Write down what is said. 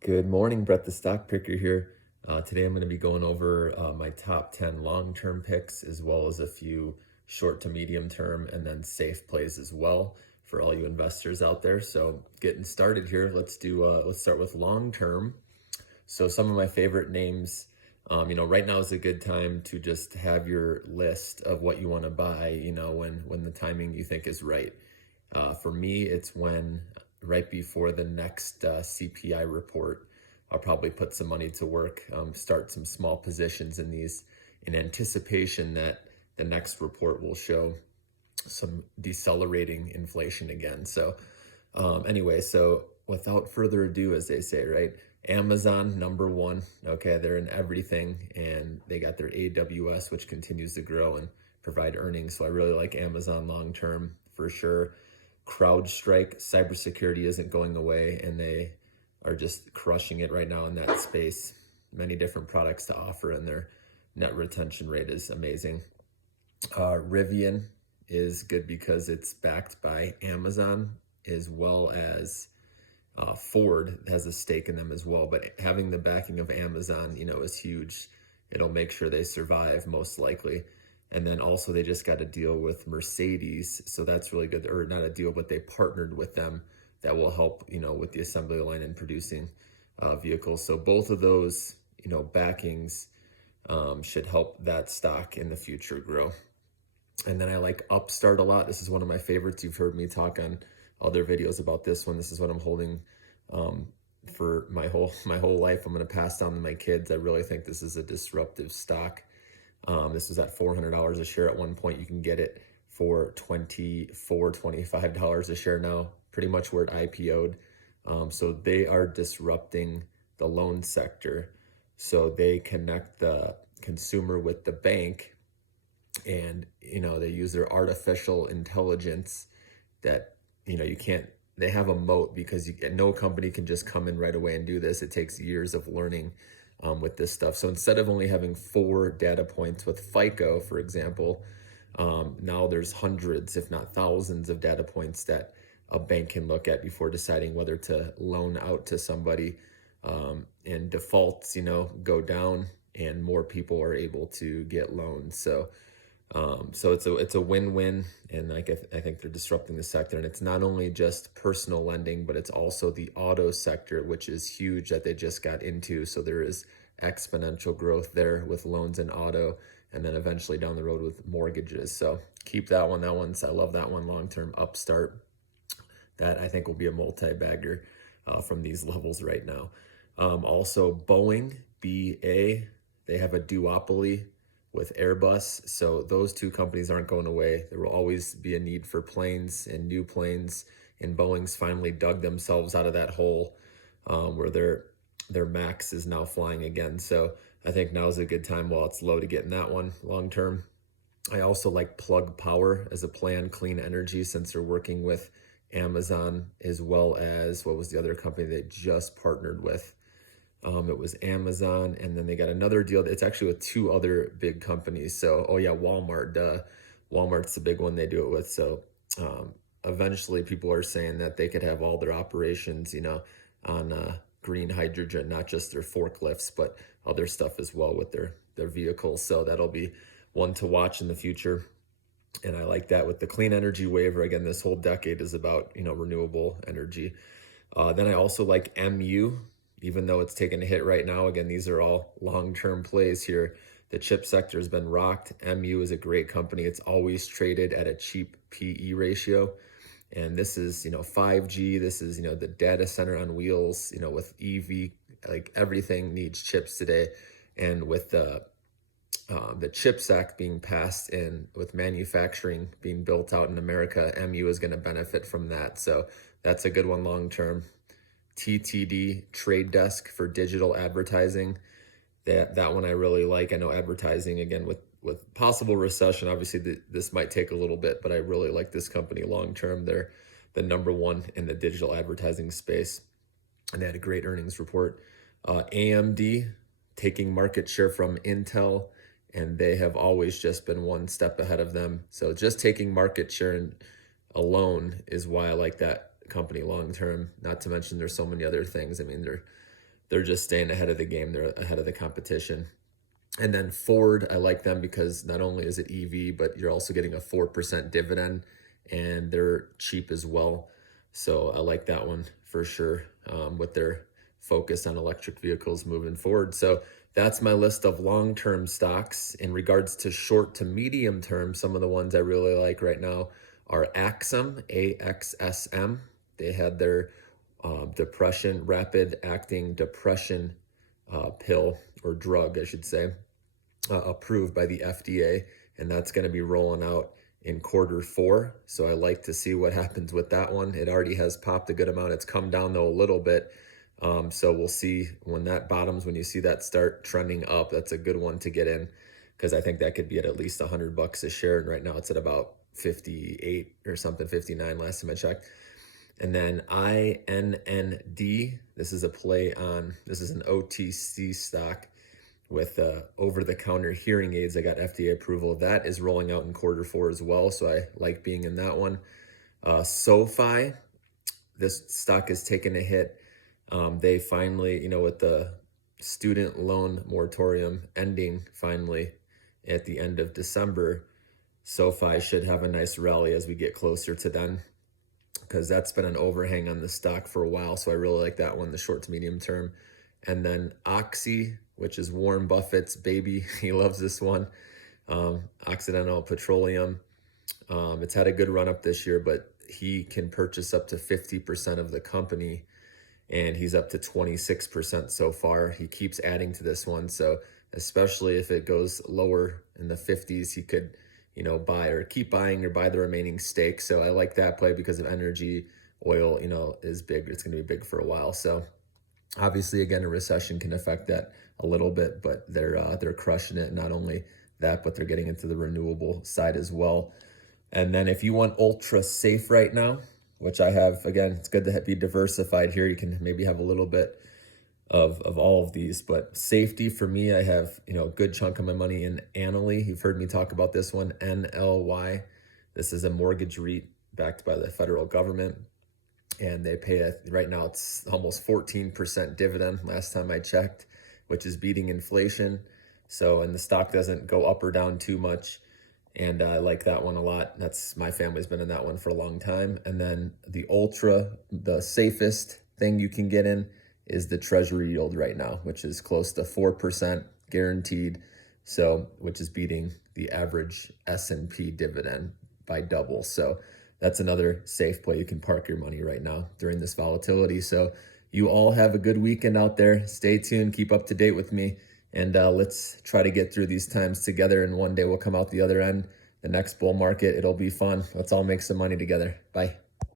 Good morning, Brett the Stock Picker here. Today I'm going to be going over my top 10 long-term picks as well as a few short to medium term and then safe plays as well for all you investors out there. So getting started here, let's start with long-term. So some of my favorite names, right now is a good time to just have your list of what you want to buy, when the timing you think is right. For me, it's when right before the next CPI report, I'll probably put some money to work, start some small positions in these in anticipation that the next report will show some decelerating inflation again. So without further ado, as they say, right? Amazon, number one. Okay, they're in everything and they got their AWS, which continues to grow and provide earnings. So I really like Amazon long term for sure. CrowdStrike, cybersecurity isn't going away and they are just crushing it right now in that space. Many different products to offer and their net retention rate is amazing. Rivian is good because it's backed by Amazon as well as Ford has a stake in them as well. But having the backing of Amazon, is huge. It'll make sure they survive most likely. And then also they just got a deal with Mercedes, so that's really good. Or not a deal, but they partnered with them that will help, with the assembly line and producing vehicles. So both of those, backings should help that stock in the future grow. And then I like Upstart a lot. This is one of my favorites. You've heard me talk on other videos about this one. This is what I'm holding for my whole life. I'm going to pass down to my kids. I really think this is a disruptive stock. This was at $400 a share at one point. You can get it for $25 a share now, pretty much where it IPO'd. So they are disrupting the loan sector. So they connect the consumer with the bank and they use their artificial intelligence that you can't they have a moat because no company can just come in right away and do this. It takes years of learning with this stuff. So instead of only having 4 data points with FICO, for example, now there's hundreds if not thousands of data points that a bank can look at before deciding whether to loan out to somebody. And defaults go down and more people are able to get loans. So it's a win-win, and I think they're disrupting the sector. And it's not only just personal lending, but it's also the auto sector, which is huge that they just got into. So there is exponential growth there with loans and auto, and then eventually down the road with mortgages. So keep that one. I love that one long term. Upstart, that I think will be a multi-bagger from these levels right now. Also, Boeing, BA, they have a duopoly with Airbus. So those two companies aren't going away. There will always be a need for planes and new planes. And Boeing's finally dug themselves out of that hole where their Max is now flying again. So I think now is a good time while it's low to get in that one long term. I also like Plug Power as a plan, clean energy, since they're working with Amazon as well as what was the other company they just partnered with? It was Amazon, and then they got another deal. It's actually with 2 other big companies. So, oh yeah, Walmart. Walmart's the big one they do it with. So, eventually, people are saying that they could have all their operations, on green hydrogen, not just their forklifts, but other stuff as well with their vehicles. So that'll be one to watch in the future. And I like that with the clean energy waiver. Again, this whole decade is about renewable energy. Then I also like MU, even though it's taken a hit right now. Again, these are all long-term plays here. The chip sector has been rocked. MU is a great company. It's always traded at a cheap PE ratio. And this is, 5G. This is, the data center on wheels, with EV, like everything needs chips today. And with the CHIPS Act being passed and with manufacturing being built out in America, MU is going to benefit from that. So that's a good one long term. TTD, Trade Desk for digital advertising. That one I really like. I know advertising, again, with possible recession, obviously this might take a little bit, but I really like this company long term. They're the number one in the digital advertising space, and they had a great earnings report. AMD taking market share from Intel, and they have always just been one step ahead of them. So just taking market share alone is why I like that company long term. Not to mention there's so many other things. I mean, they're just staying ahead of the game. They're ahead of the competition. And then Ford, I like them because not only is it EV, but you're also getting a 4% dividend, and they're cheap as well. So I like that one for sure, with their focus on electric vehicles moving forward. So that's my list of long-term stocks. In regards to short to medium term, some of the ones I really like right now are Axsome, AXSM. They had their rapid acting depression pill, or drug, I should say, approved by the FDA, and that's going to be rolling out in Q4. So I like to see what happens with that one. It already has popped a good amount. It's come down though a little bit. So we'll see when that bottoms, when you see that start trending up, that's a good one to get in, because I think that could be at least $100 a share. And right now it's at about 58 or something, 59 last time I checked. And then INND, this is an OTC stock with over-the-counter hearing aids. I got FDA approval. That is rolling out in Q4 as well, so I like being in that one. SoFi, this stock has taken a hit. They finally, with the student loan moratorium ending finally at the end of December, SoFi should have a nice rally as we get closer to then, because that's been an overhang on the stock for a while. So I really like that one, the short to medium term. And then Oxy, which is Warren Buffett's baby. He loves this one. Occidental Petroleum. It's had a good run up this year, but he can purchase up to 50% of the company, and he's up to 26% so far. He keeps adding to this one. So especially if it goes lower in the 50s, he could, buy or keep buying or buy the remaining stake. So I like that play because of energy. Oil, is big. It's going to be big for a while. So obviously, again, a recession can affect that a little bit, but they're crushing it. Not only that, but they're getting into the renewable side as well. And then if you want ultra safe right now, which I have, again, it's good to be diversified here. You can maybe have a little bit of all of these, but safety for me, I have, a good chunk of my money in Annaly. You've heard me talk about this one, NLY. This is a mortgage REIT backed by the federal government, and they pay right now it's almost 14% dividend last time I checked, which is beating inflation. So, and the stock doesn't go up or down too much. And I like that one a lot. My family's been in that one for a long time. And then the safest thing you can get in is the treasury yield right now, which is close to 4% guaranteed. So, which is beating the average S&P dividend by double. So that's another safe play. You can park your money right now during this volatility. So you all have a good weekend out there. Stay tuned, keep up to date with me, and let's try to get through these times together. And one day we'll come out the other end. The next bull market, it'll be fun. Let's all make some money together. Bye.